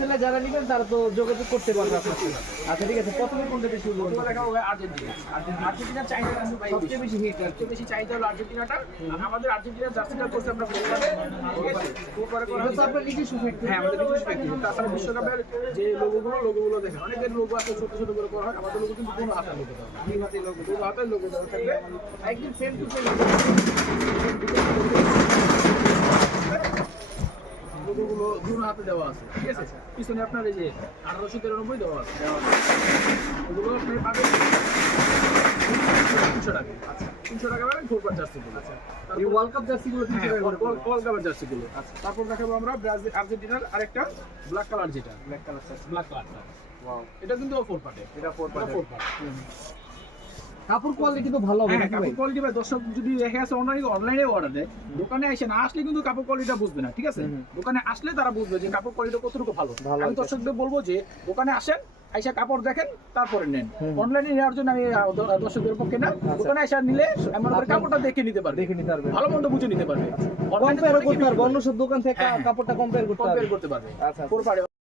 হোলসেলে যারা নেবেন তারা তো যোগাযোগ করতে পারবে আপনার সাথে। আচ্ছা ঠিক আছে, প্রথমে কোনটা বেশি শুরু করব? দেখাবো আর্জেন্টিনা। আর্জেন্টিনার চাহিদা কিন্তু ভাই সবচেয়ে বেশি হিট আর সবচেয়ে বেশি চাহিদা হলো আর্জেন্টিনাটা। আর আমাদের আর্জেন্টিনার জার্সিটা করছে আমরা ফোরপারে, ঠিক আছে? ফোরপারে করা এটা তো আপনার নিজস্ব ফ্যাক্টরি। হ্যাঁ, আমাদের নিজস্ব ফ্যাক্টরি। তাছাড়া বিশ্বকাপের যে লোগোগুলো দেখেন, অনেকের লোগো আছে ছোট ছোট করে করা হয়, আমাদের লোগো কিন্তু কোনো হাতের লোগো দেওয়া, দুই হাতের লোগো, দুই হাতের লোগো দেওয়া থাকবে একদম সেম টু সেম লোগোগুলো দুই হাতে দেওয়া আছে, ঠিক আছে? পিছনে আপনার এই যে 1893 দেওয়া আছে, ওগুলো আপনি পাবেন 300 টাকা। আচ্ছা, 300 টাকা পাবেন ফোরপার জার্সিগুলো। আচ্ছা, এই ওয়ার্ল্ড কাপ জার্সিগুলো 300 টাকা করে পড়বে। ওয়ার্ল্ড কাপের জার্সিগুলো। আচ্ছা, তারপর দেখাবো আমরা ব্রাজিল আর্জেন্টিনার আরেকটা ব্ল্যাক কালার, যেটা ব্ল্যাক কালার জার্সি। ব্ল্যাক কালারটা, ওয়াও, এটা কিন্তু ফোর পার্টে, এটা 4 পার্ট। Four part. কাপড় কোয়ালিটি কিন্তু ভালো হবে হ্যাঁ, নাকি ভাই? কাপড় কোয়ালিটি ভাই দর্শক যদি দেখে আছে অনলাইনে অর্ডার দেয়, দোকানে এসে না আসলে কিন্তু কাপড় কোয়ালিটিটা বুঝবে না, ঠিক আছে? দোকানে আসলে তারা বুঝবে যে কাপড় কোয়ালিটি কতটুকু ভালো। ভালো আমি আছে। দর্শকদের বলবো যে দোকানে আসেন, আইসা কাপড় দেখেন, তারপরে নেন। অনলাইনে নেওয়ার জন্য আমি দর্শকদের পক্ষে না, দোকানে আইসা নিলে এমন করে কাপড়টা দেখে নিতে পারবে, দেখে নিতে পারবে, ভালো মন্দ বুঝে নিতে পারবে, কম্পেয়ার করতে পারবে, অন্য সব দোকান থেকে হ্যাঁ, কাপড়টা কম্পেয়ার করতে কম্পেয়ার পারবে। করতে পারবে। আচ্ছা, ফোর পার্টে